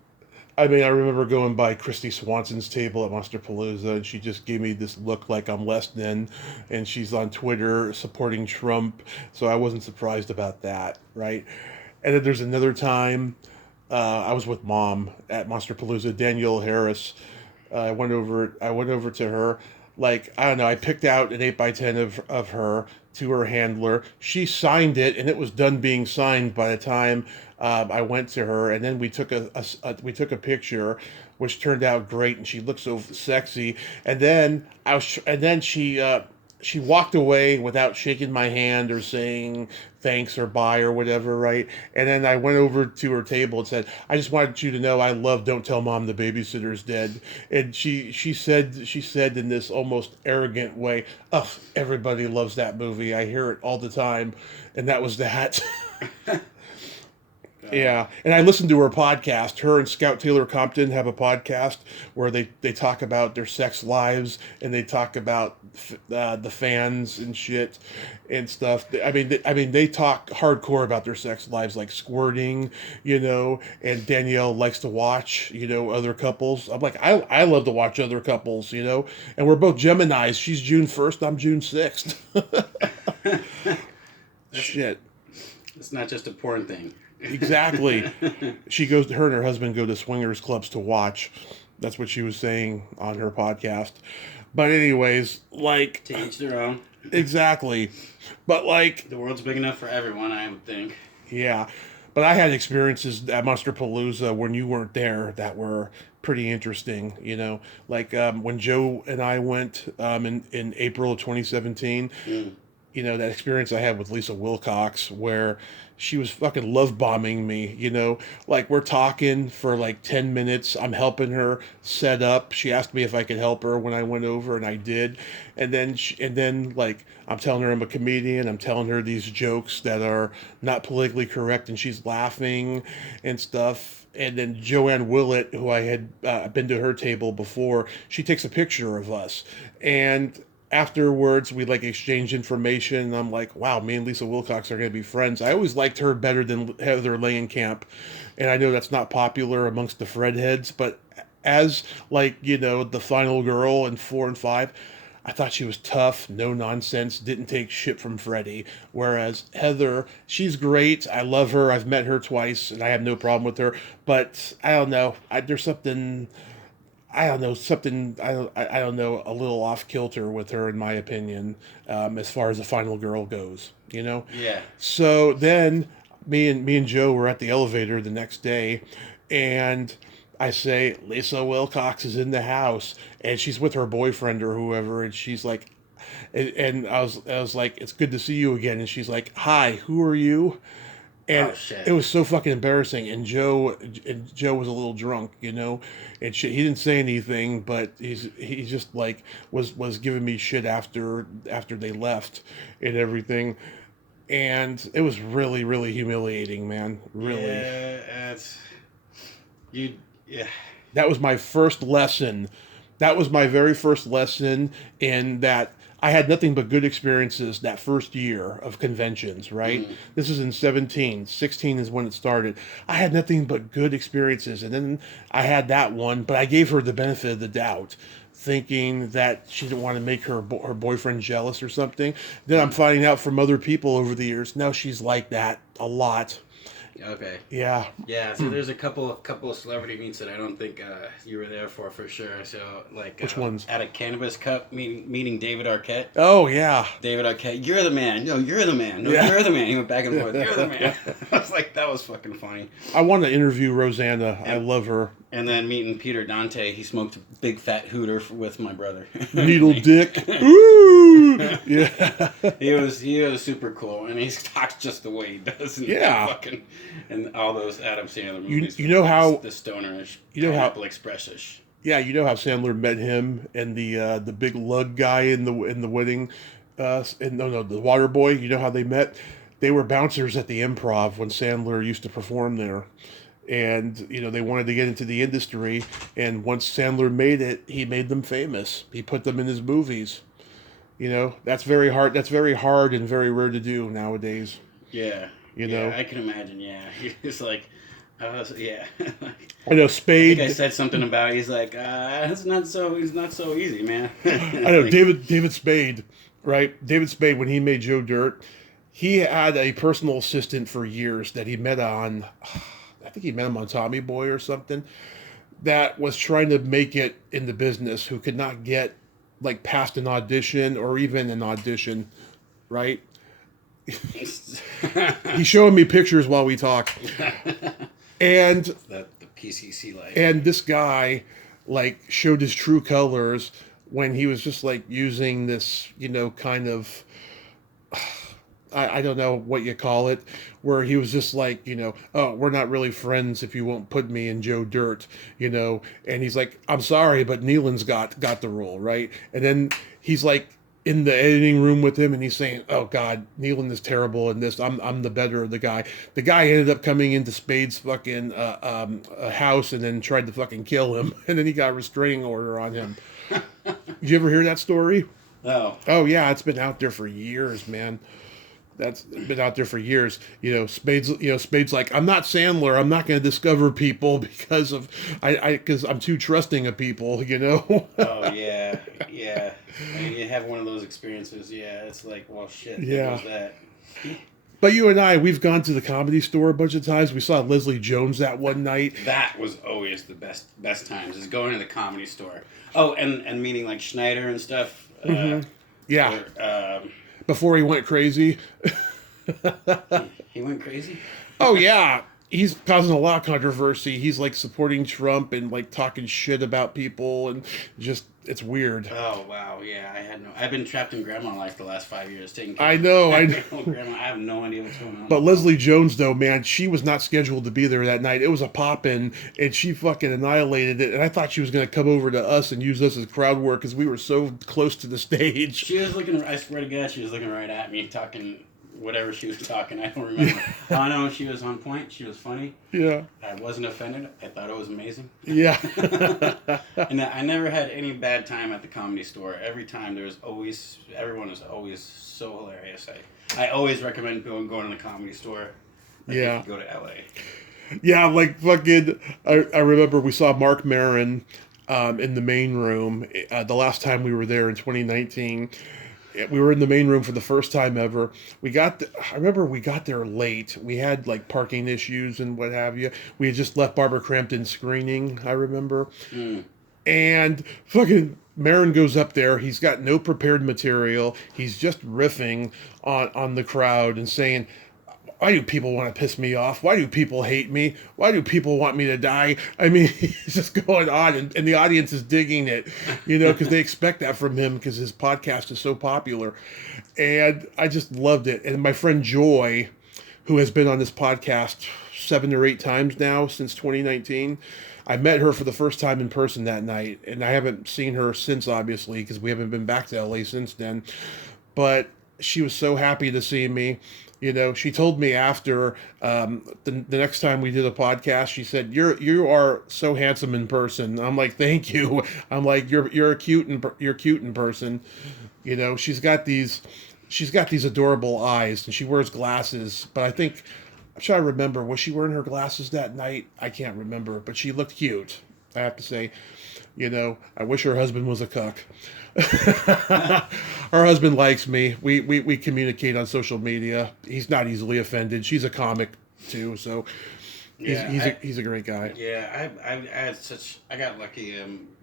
I mean, I remember going by Christy Swanson's table at Monsterpalooza, and she just gave me this look like I'm less than, and she's on Twitter supporting Trump, so I wasn't surprised about that, right? And then there's another time I was with Mom at Monsterpalooza. Danielle Harris. I went over. I went over to her. Like I don't know. I picked out an 8x10 of her to her handler. She signed it, and it was done being signed by the time I went to her. And then we took we took a picture, which turned out great, and she looked so sexy. And then she walked away without shaking my hand or saying thanks or bye or whatever, right? And then I went over to her table and said, "I just wanted you to know I love Don't Tell Mom the Babysitter's Dead." And she said in this almost arrogant way, "Ugh, everybody loves that movie. I hear it all the time." And that was that. Yeah, and I listened to her podcast. Her and Scout Taylor Compton have a podcast where they talk about their sex lives and they talk about the fans and shit and stuff. I mean, they talk hardcore about their sex lives, like squirting, And Danielle likes to watch, other couples. I'm like, I love to watch other couples, And we're both Geminis. She's June 1st. I'm June 6th. Shit. It's not just a porn thing. Exactly. Her and her husband go to swingers clubs to watch. That's what she was saying on her podcast. But anyways, like, To each their own. exactly. But like, The world's big enough for everyone, I would think. yeah. But I had experiences at Monsterpalooza when you weren't there that were pretty interesting, Like when Joe and I went in April of 2017, that experience I had with Lisa Wilcox where she was fucking love bombing me, like we're talking for like 10 minutes. I'm helping her set up. She asked me if I could help her when I went over and I did. And then like I'm telling her I'm a comedian. I'm telling her these jokes that are not politically correct and she's laughing and stuff. And then Joanne Willett, who I had been to her table before, she takes a picture of us. And afterwards we like exchange information and I'm like, wow, me and Lisa Wilcox are going to be friends. I always liked her better than Heather Langenkamp, and I know that's not popular amongst the Fred heads, but as like the final girl in 4 and 5, I thought she was tough, no nonsense, didn't take shit from Freddie. Whereas Heather, she's great, I love her, I've met her twice and I have no problem with her, but I don't know, there's something, I don't know, I don't know, a little off kilter with her, in my opinion, as far as the final girl goes. Yeah. So then me and Joe were at the elevator the next day, and I say, Lisa Wilcox is in the house, and she's with her boyfriend or whoever, and she's like, and I was like, it's good to see you again, and she's like, hi, who are you? And Oh, shit. it was so fucking embarrassing. And Joe was a little drunk, and shit. He didn't say anything, but he just like was giving me shit after they left and everything. And it was really, really humiliating, man. Really. Yeah, yeah. That was my first lesson. That was my very first lesson in that I had nothing but good experiences that first year of conventions, right? This is in 17. 16 is when it started. I had nothing but good experiences. And then I had that one, but I gave her the benefit of the doubt, thinking that she didn't want to make her boyfriend jealous or something. Then I'm finding out from other people over the years, no, she's like that a lot. Okay. Yeah. Yeah, so there's a couple of celebrity meets that I don't think you were there for sure. So like Which ones? At a Cannabis Cup meeting David Arquette. Oh, yeah. David Arquette, you're the man. No, you're the man. No, Yeah. you're the man. He went back and forth. You're the man. I was like, that was fucking funny. I want to interview Rosanna. I love her. And then meeting Peter Dante, he smoked a big fat hooter with my brother. Needle dick. Ooh. Yeah. He was super cool, and he talks just the way he does. And Yeah. And all those Adam Sandler movies. You know how the stonerish, Pineapple Express-ish. Yeah, you know how Sandler met him and the big lug guy in the wedding, the water boy. You know how they met? They were bouncers at the Improv when Sandler used to perform there, and they wanted to get into the industry. And once Sandler made it, he made them famous. He put them in his movies. That's very hard. That's very hard and very rare to do nowadays. Yeah. You know? I can imagine. Yeah, it's like Yeah. I know I think I Spade. said something about it. He's like, it's not so. It's not so easy, man. I know David Spade, right? David Spade, when he made Joe Dirt, he had a personal assistant for years that he met on, I think he met him on Tommy Boy or something, that was trying to make it in the business, who could not get like past an audition or even an audition, right? He's showing me pictures while we talk, and The PCC life. and this guy like showed his true colors when he was just like using this, kind of, I don't know what you call it, where he was just like, oh, we're not really friends if you won't put me in Joe Dirt, and he's like, I'm sorry, but Nealon's got the role, right? And then he's like in the editing room with him, and he's saying, oh God, Nealon is terrible in this. I'm the better of the guy. The guy ended up coming into Spade's fucking house and then tried to fucking kill him, and then he got a restraining order on him. Did you ever hear that story? Oh. Oh yeah, it's been out there for years, man. That's been out there for years. Spade's like, I'm not Sandler. I'm not going to discover people because I'm too trusting of people. Oh yeah, yeah. I mean, you have one of those experiences. Yeah, it's like, well, shit. Yeah. There goes that. But you and I, we've gone to the Comedy Store a bunch of times. We saw Leslie Jones that one night. That was always the best times, is going to the Comedy Store. Oh, and meeting like Schneider and stuff. Yeah. Or, Before he went crazy. he went crazy? Oh yeah. He's causing a lot of controversy. He's like supporting Trump and like talking shit about people, and just, it's weird. Oh wow, yeah. I've been trapped in grandma life the last 5 years, taking care I know. grandma. I have no idea what's going on. But Leslie Jones, though, man, she was not scheduled to be there that night. It was a pop-in, and she fucking annihilated it. And I thought she was going to come over to us and use us as crowd work because we were so close to the stage. She was looking, I swear to God, she was looking right at me, talking whatever she was talking. I don't remember. I know she was on point. She was funny. Yeah. I wasn't offended. I thought it was amazing. Yeah. And I never had any bad time at the Comedy Store. Every time everyone was always so hilarious. I always recommend going to the Comedy Store. Yeah. If you go to LA. Yeah, like fucking, I remember we saw Mark Maron in the main room the last time we were there in 2019. We were in the main room for the first time ever. I remember we got there late. We had like parking issues and what have you. We had just left Barbara Crampton screening, I remember. And fucking Maron goes up there. He's got no prepared material. He's just riffing on the crowd and saying, why do people want to piss me off? Why do people hate me? Why do people want me to die? I mean, he's just going on, and the audience is digging it, because they expect that from him because his podcast is so popular. And I just loved it. And my friend Joy, who has been on this podcast 7 or 8 times now since 2019, I met her for the first time in person that night, and I haven't seen her since, obviously, because we haven't been back to LA since then. But she was so happy to see me. She told me after the next time we did a podcast, she said, "You are so handsome in person." I'm like, "Thank you." I'm like, "You're cute in person." She's got these adorable eyes, and she wears glasses. But I'm trying to remember, was she wearing her glasses that night? I can't remember, but she looked cute, I have to say. I wish her husband was a cuck. Her husband likes me. We communicate on social media. He's not easily offended. She's a comic too, so he's a great guy. Yeah, I got lucky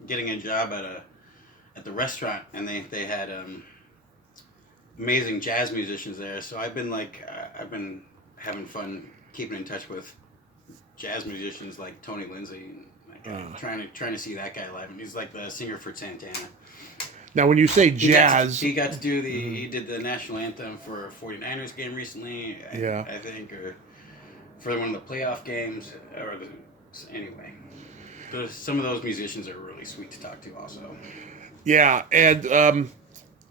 getting a job at the restaurant, and they had amazing jazz musicians there. So I've been having fun keeping in touch with jazz musicians like Tony Lindsay. Trying to see that guy live, and he's like the singer for Santana. Now, when you say jazz, he got to do he did the national anthem for a 49ers game recently. I think, or for one of the playoff games, anyway. Some of those musicians are really sweet to talk to, also. Yeah, and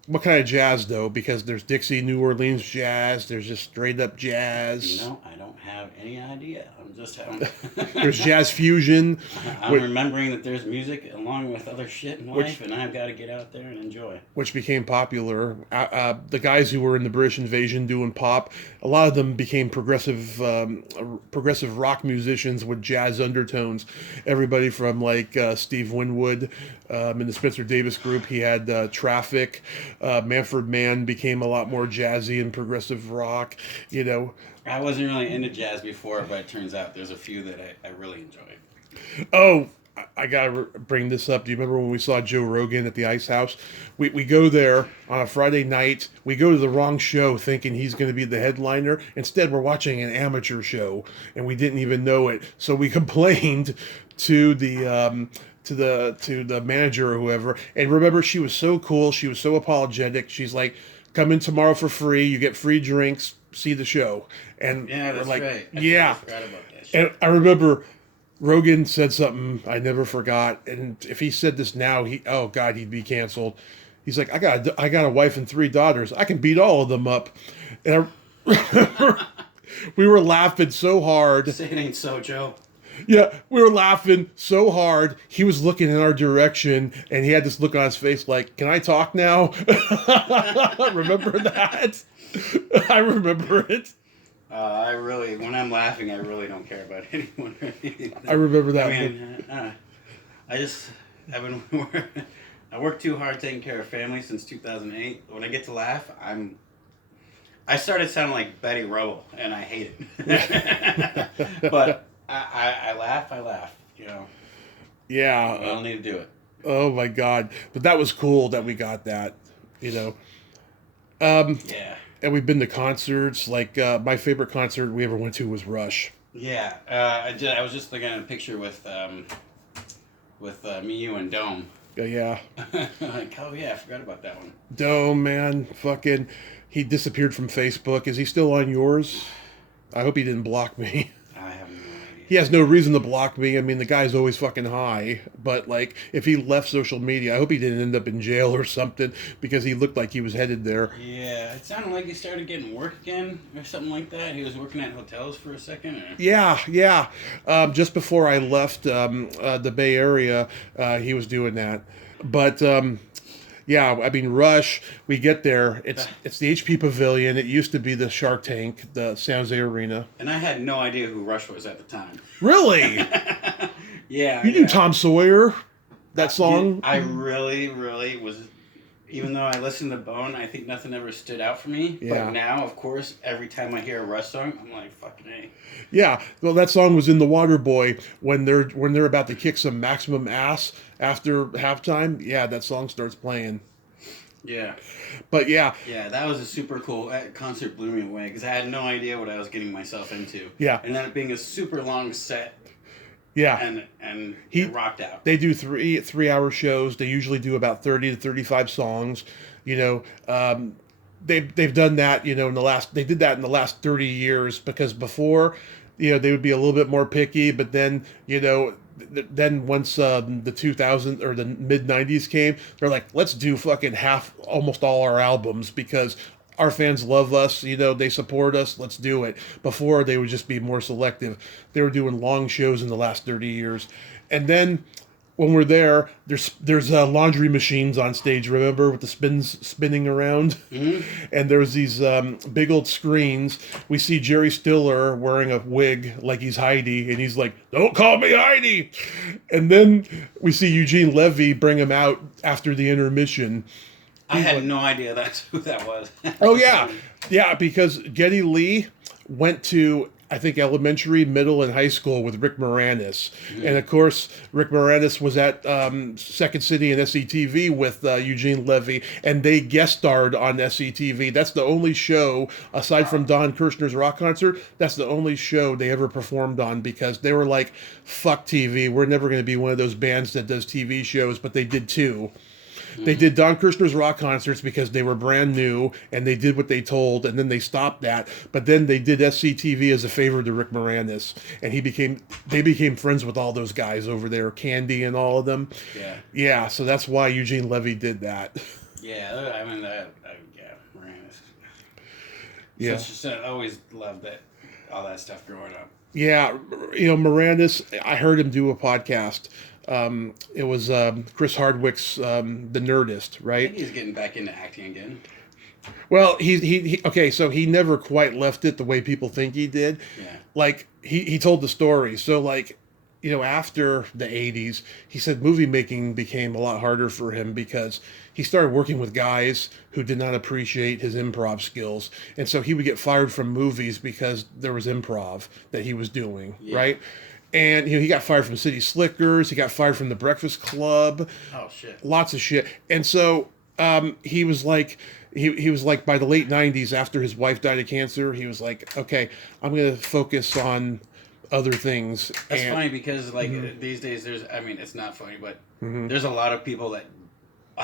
What kind of jazz though? Because there's Dixie, New Orleans jazz. There's just straight up jazz. I don't have any idea. I'm just having. There's jazz fusion. I'm remembering that there's music along with other shit in life, and I've got to get out there and enjoy. Which became popular. The guys who were in the British Invasion doing pop, a lot of them became progressive rock musicians with jazz undertones. Everybody from like Steve Winwood in the Spencer Davis group. He had Traffic. Manfred Mann became a lot more jazzy and progressive rock. You know. I wasn't really into jazz before, but it turns out there's a few that I really enjoy. Oh, I gotta bring this up. Do you remember when we saw Joe Rogan at the Ice House? We go there on a Friday night. We go to the wrong show thinking he's going to be the headliner. Instead, we're watching an amateur show, and we didn't even know it. So we complained to the to the manager or whoever. And remember, she was so cool. She was so apologetic. She's like, "Come in tomorrow for free. You get free drinks. See the show." And yeah, that's like, right. Yeah. I forgot about that shit. And I remember Rogan said something I never forgot. And if he said this now, he'd be canceled. He's like, I got a wife and 3 daughters. I can beat all of them up. And we were laughing so hard. Say it ain't so, Joe. Yeah, we were laughing so hard. He was looking in our direction, and he had this look on his face like, "Can I talk now?" Remember that? I remember it. When I'm laughing, I really don't care about anyone or anything. I remember that. I mean, I've been, I worked too hard taking care of family since 2008. When I get to laugh, I started sounding like Betty Rubble, and I hate it. But I laugh, you know. Yeah. I don't need to do it. Oh my God. But that was cool that we got that, you know. Yeah. And we've been to concerts. Like, my favorite concert we ever went to was Rush. Yeah. I was just looking at a picture with me, you, and Dome. Yeah. Like, oh yeah, I forgot about that one. Dome, man. Fucking, he disappeared from Facebook. Is he still on yours? I hope he didn't block me. I have no idea. He has no reason to block me. I mean, the guy's always fucking high. But, like, if he left social media, I hope he didn't end up in jail or something, because he looked like he was headed there. Yeah, it sounded like he started getting work again or something like that. He was working at hotels for a second. Or... Yeah. Just before I left the Bay Area, he was doing that. But... yeah, I mean, Rush, we get there. It's the HP Pavilion. It used to be the Shark Tank, the San Jose Arena. And I had no idea who Rush was at the time. Really? Yeah. You knew Tom Sawyer? That song? I really, really was... Even though I listened to Bone, I think nothing ever stood out for me. Yeah. But now, of course, every time I hear a Rush song, I'm like, fucking A. Yeah, well, that song was in The Waterboy when they're about to kick some maximum ass after halftime. Yeah, that song starts playing. Yeah. But yeah. Yeah, that was a super cool that concert. Blew me away because I had no idea what I was getting myself into. Yeah. And then it being a super long set. Yeah. And he rocked out. They do 3-hour shows. They usually do about 30 to 35 songs. You know, they've done that, you know, they did that in the last 30 years, because before, you know, they would be a little bit more picky, but then, you know, then once the 2000 or the mid 90s came, they're like, let's do fucking almost all our albums, because our fans love us, you know, they support us, let's do it. Before, they would just be more selective. They were doing long shows in the last 30 years. And then when we're there, there's laundry machines on stage, remember, with the spinning around? Mm-hmm. And there's these big old screens. We see Jerry Stiller wearing a wig like he's Heidi, and he's like, "Don't call me Heidi!" And then we see Eugene Levy bring him out after the intermission. I had no idea that's who that was. Oh, yeah. Yeah, because Geddy Lee went to, I think, elementary, middle, and high school with Rick Moranis. Mm-hmm. And, of course, Rick Moranis was at Second City and SCTV with Eugene Levy, and they guest starred on SCTV. That's the only show, aside from Don Kirshner's rock concert, that's the only show they ever performed on, because they were like, fuck TV. We're never going to be one of those bands that does TV shows, but they did two. They did Don Kirshner's rock concerts because they were brand new, and they did what they told, and then they stopped that. But then they did SCTV as a favor to Rick Moranis, and they became friends with all those guys over there, Candy and all of them. Yeah. Yeah, so that's why Eugene Levy did that. Yeah, I mean, yeah, Moranis. Yeah. I always loved that, all that stuff growing up. Yeah, Mirandus, I heard him do a podcast. It was Chris Hardwick's The Nerdist, I right? think he's getting back into acting again. Well, okay, so he never quite left it the way people think he did. Yeah. Like he told the story. So like, after the 80s, he said movie making became a lot harder for him because he started working with guys who did not appreciate his improv skills. And so he would get fired from movies because there was improv that he was doing, Yeah. right? And he got fired from City Slickers, he got fired from the Breakfast Club, Oh shit. lots of shit. And so he was like, he was like, by the late 90s, after his wife died of cancer, he was like, okay, I'm going to focus on other things. That's funny because these days it's not funny, but there's a lot of people that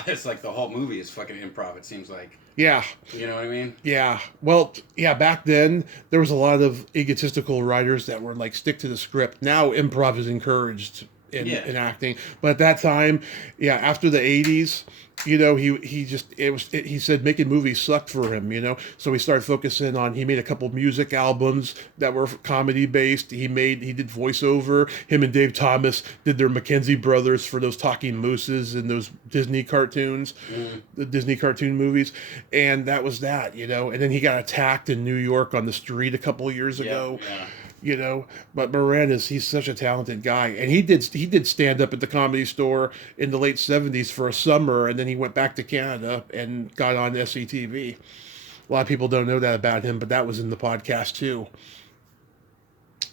it's like the whole movie is fucking improv. It seems like. Yeah. You know what I mean? Yeah. Well, yeah, back then there was a lot of egotistical writers that were like, stick to the script. Now improv is encouraged in acting. But at that time, yeah, after the 80s, he said making movies sucked for him, so he started focusing on, he made a couple music albums that were comedy based. He did voiceover. Him and Dave Thomas did their Mackenzie Brothers for those talking mooses and those Disney cartoons, the Disney cartoon movies. And that was that, and then he got attacked in New York on the street a couple of years ago. Yeah. But Moranis, he's such a talented guy, and he did stand up at the Comedy Store in the late 70s for a summer, and then he went back to Canada and got on SCTV. A lot of people don't know that about him, but that was in the podcast too.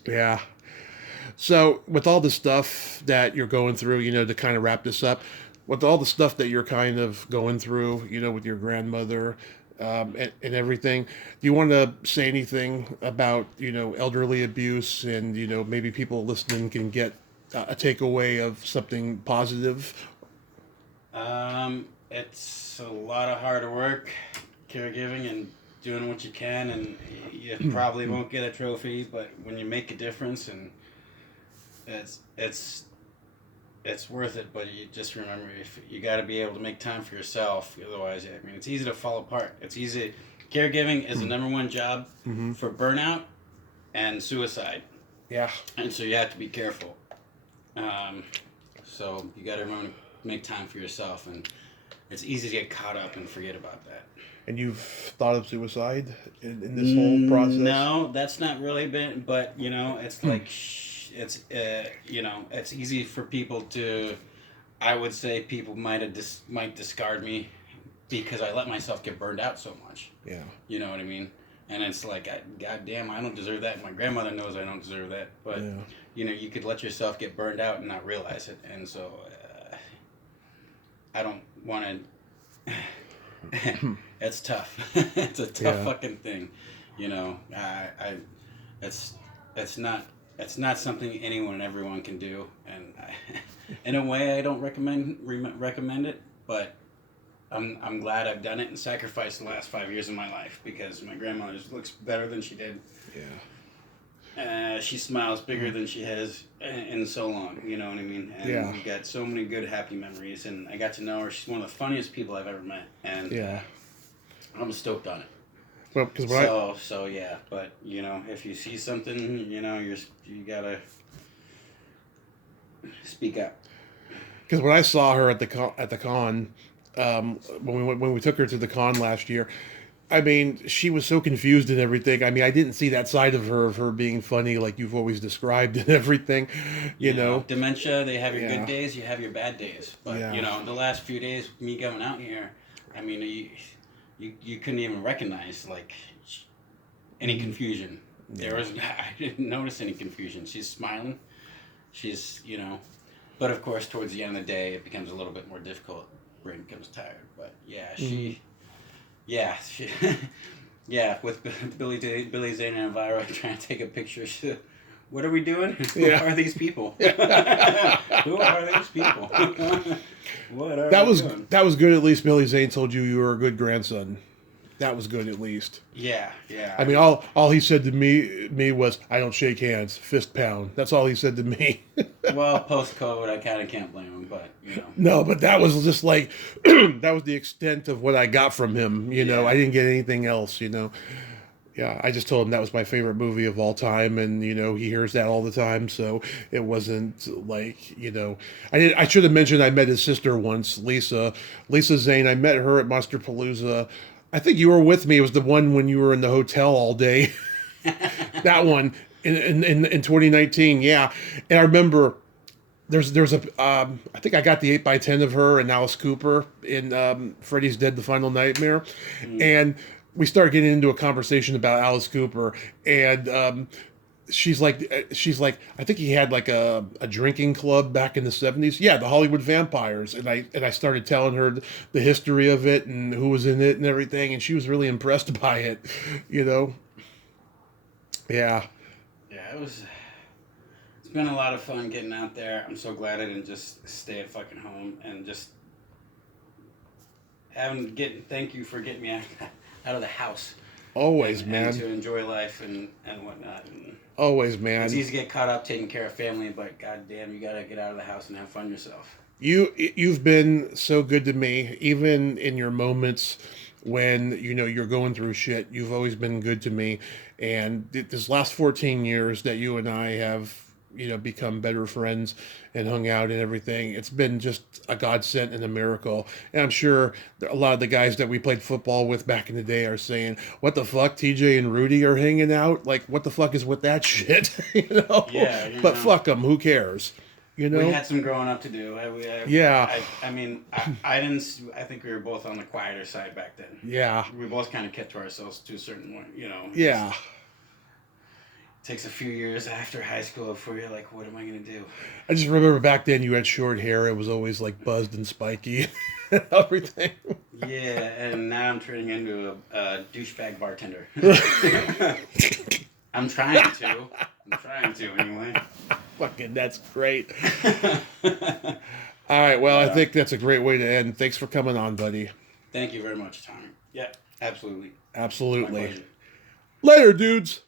Yeah. So with all the stuff that you're going through, to kind of wrap this up, with all the stuff that you're kind of going through, with your grandmother, and everything. Do you want to say anything about, elderly abuse, and, maybe people listening can get a takeaway of something positive? It's a lot of hard work, caregiving, and doing what you can, and you probably won't get a trophy, but when you make a difference, and it's worth it. But you just remember, if you got to be able to make time for yourself. Otherwise, it's easy to fall apart. It's easy. Caregiving is the number one job for burnout and suicide. Yeah. And so you have to be careful. So you got to remember to make time for yourself, and it's easy to get caught up and forget about that. And you've thought of suicide in this whole process? No, that's not really been. But it's like. It's easy for people to, I would say people might discard me because I let myself get burned out so much. Yeah. You know what I mean? And it's like, goddamn, I don't deserve that. My grandmother knows I don't deserve that. But, you could let yourself get burned out and not realize it. And so, I don't want to, it's tough. It's a tough fucking thing. It's not something anyone and everyone can do, and in a way, I don't recommend it. But I'm glad I've done it and sacrificed the last 5 years of my life, because my grandma just looks better than she did. Yeah. She smiles bigger than she has in so long. You know what I mean? And we've got so many good, happy memories, and I got to know her. She's one of the funniest people I've ever met, and I'm stoked on it. Well, but if you see something, you gotta speak up. Because when I saw her at the con, when we took her to the con last year, I mean, she was so confused and everything. I mean, I didn't see that side of her being funny like you've always described and everything. You know, dementia. They have your good days, you have your bad days. But the last few days, me going out here, I mean, you couldn't even recognize any confusion. I didn't notice any confusion. She's smiling. She's, but of course towards the end of the day it becomes a little bit more difficult. Brain becomes tired. But she with Billy Zane and Elvira trying to take a picture. What are we doing? Who are these people? Who are these people? What are they doing? That was good. At least Billy Zane told you were a good grandson. That was good at least. Yeah, yeah. I mean, all he said to me was, "I don't shake hands, fist pound." That's all he said to me. Well, post COVID, I kind of can't blame him, but you know. No, but that was just like that was the extent of what I got from him. Yeah. I didn't get anything else. Yeah, I just told him that was my favorite movie of all time, and he hears that all the time. So it wasn't like I should have mentioned I met his sister once, Lisa Zane. I met her at Monsterpalooza. I think you were with me. It was the one when you were in the hotel all day. That one in 2019. Yeah, and I remember. There's a I think I got the 8x10 of her and Alice Cooper in Freddy's Dead: The Final Nightmare, and we started getting into a conversation about Alice Cooper, and she's like I think he had like a drinking club back in the 70s. Yeah, the Hollywood Vampires, and I started telling her the history of it and who was in it and everything, and she was really impressed by it. Yeah. Yeah, it's been a lot of fun getting out there. I'm so glad I didn't just stay at fucking home and just thank you for getting me out of the house. Always, man. And to enjoy life and whatnot. And always, man. It's easy to get caught up taking care of family, but goddamn, you gotta get out of the house and have fun yourself. You've been so good to me, even in your moments when you're going through shit. You've always been good to me, and this last 14 years that you and I have become better friends and hung out and everything. It's been just a godsend and a miracle. And I'm sure a lot of the guys that we played football with back in the day are saying, "What the fuck? TJ and Rudy are hanging out? Like, what the fuck is with that shit?" Yeah. But fuck them. Who cares? We had some growing up to do. Yeah. I mean, I didn't. I think we were both on the quieter side back then. Yeah. We both kind of kept to ourselves to a certain point. Yeah. Takes a few years after high school before you're like, what am I going to do? I just remember back then you had short hair. It was always like buzzed and spiky and everything. Yeah, and now I'm turning into a douchebag bartender. I'm trying to anyway. Fucking, that's great. All right, well, I think that's a great way to end. Thanks for coming on, buddy. Thank you very much, Tommy. Yeah, absolutely. Absolutely. My pleasure. Later, dudes.